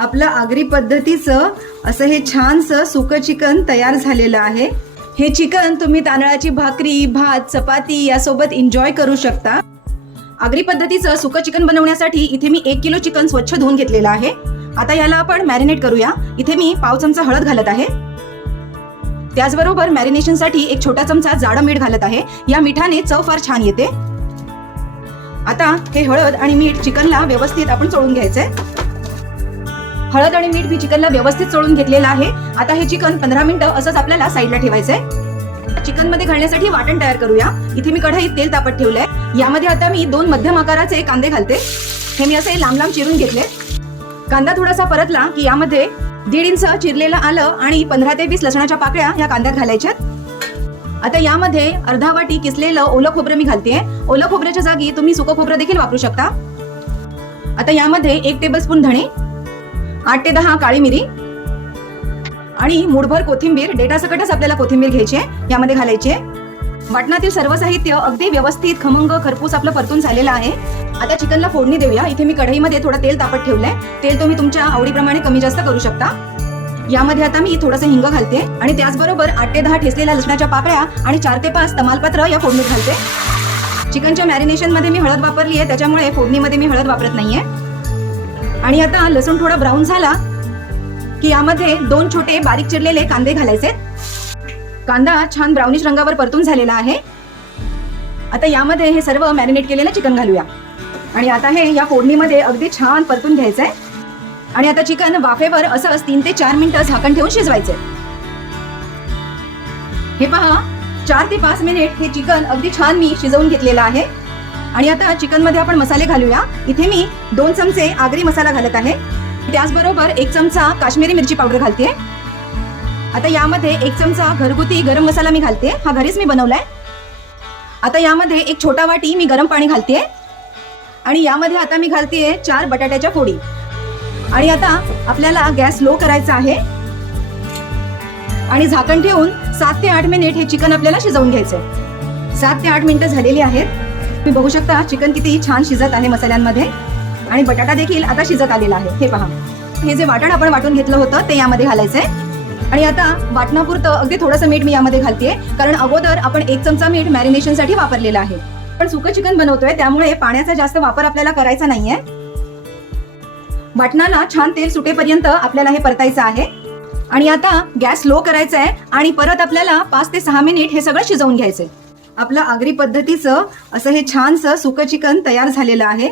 आपलं आगरी पद्धतीचं असं हे छानसं सुकं चिकन तयार झालेलं आहे. हे चिकन तुम्ही तांदळाची भाकरी भात चपाती यासोबत एन्जॉय करू शकता. आगरी पद्धतीचं सुकं चिकन बनवण्यासाठी इथे मी एक किलो चिकन स्वच्छ धुवून घेतलेलं आहे. आता याला आपण मॅरिनेट करूया. इथे मी पाव चमचा हळद घालत आहे. त्याचबरोबर मॅरिनेशनसाठी एक छोटा चमचा जाडं मीठ घालत आहे. या मिठाने चव फार छान येते. आता हे हळद आणि मीठ चिकनला व्यवस्थित आपण चोळून घ्यायचंय. हळद आणि मीठ मी चिकनला व्यवस्थित चोळून घेतलेलं आहे. आता हे चिकन पंधरा मिनिटं असंच आपल्याला साईडला ठेवायचंय. चिकनमध्ये घालण्यासाठी वाटण तयार करूया. इथे मी कढईत तेल तापत ठेवलंय. यामध्ये आता मी दोन मध्यम आकाराचे कांदे घालते. हे मी असे लांब लांब चिरून घेतले. कांदा थोडासा परतला की यामध्ये दीड इंच चिरलेलं आलं आणि पंधरा ते वीस लसणाच्या पाकळ्या या कांद्यात घालायच्यात. आता यामध्ये अर्धा वाटी किसलेलं ओलं खोबरं मी घालते ओलं खोबऱ्याच्या जागी तुम्ही सुकं खोबरं देखील वापरू शकता. आता यामध्ये एक टेबल स्पून धणे आठ ते दहा काळी मिरी आणि मुठभर कोथिंबीर डेटासकटच आपल्याला कोथिंबीर घ्यायची आहे यामध्ये घालायची आहे. वाटणातील सर्व साहित्य अगदी व्यवस्थित खमंग खरपूस आपलं परतून झालेलं आहे. आता चिकनला फोडणी देऊया. इथे मी कढईमध्ये थोडं तेल तापत ठेवलंय. तेल तुम्ही तुमच्या आवडीप्रमाणे कमी जास्त करू शकता. यामध्ये आता मी थोडंसं हिंग घालते आणि त्याचबरोबर आठ ते दहा ठेसलेल्या लसणाच्या पाकळ्या आणि चार ते पाच तमालपत्र या फोडणीत घालते. चिकनच्या मॅरिनेशनमध्ये मी हळद वापरली आहे त्याच्यामुळे फोडणीमध्ये मी हळद वापरत नाहीये. आणि आता लसूण थोडा ब्राऊन झाला की यामध्ये दोन छोटे बारीक चिरलेले कांदे घालायचे. कांदा छान ब्राउनिश रंगावर परतून झालेला आहे. आता यामध्ये हे सर्व मॅरिनेट केलेलं चिकन घालूया. आणि आता हे या फोडणीमध्ये अगदी छान परतून घ्यायचंय. आणि आता चिकन वाफेवर असंच तीन ते चार मिनिटं झाकण ठेवून शिजवायचे हे पहा चार ते पाच मिनिट हे चिकन अगदी छान मी शिजवून घेतलेलं आहे. आणि आता चिकनमध्ये आपण मसाले घालूया. इथे मी दोन चमचे आगरी मसाला घालत आहे. त्याचबरोबर एक चमचा काश्मीरी मिरची पावडर घालते. आता यामध्ये एक चमचा घरगुती गरम मसाला मी घालते. हा घरीच मी बनवलाय. आता यामध्ये एक छोटा वाटी मी गरम पाणी घालते. आणि यामध्ये आता मी घालते चार बटाट्याच्या फोडी. आणि आता आपल्याला गॅस लो करायचा आहे. आणि झाकण ठेवून सात ते आठ मिनिट हे चिकन आपल्याला शिजवून घ्यायचंय. सात ते आठ मिनिटं झालेली आहेत. तुम्ही बघू शकता चिकन किती छान शिजत आहे मसाल्यांमध्ये. आणि बटाटा देखील आता शिजत आलेला आहे. हे पहा. हे जे वाटण आपण वाटून घेतलं होतं ते यामध्ये घालायचंय. आणि आता वाटणापुरतं अगदी थोडंसं मीठ मी यामध्ये घालते कारण अगोदर आपण एक चमचा मीठ मॅरिनेशनसाठी वापरलेलं आहे. पण सुकं चिकन बनवतोय त्यामुळे पाण्याचा जास्त वापर आपल्याला करायचा नाहीये. वाटणाला छान तेल सुटेपर्यंत आपल्याला हे परतायचं आहे. आणि आता गॅस लो करायचा आहे आणि परत आपल्याला पाच ते सहा मिनिट हे सगळं शिजवून घ्यायचंय. आपलं आगरी पद्धतीचं असं हे छानसं सुकं चिकन तयार झालेलं आहे.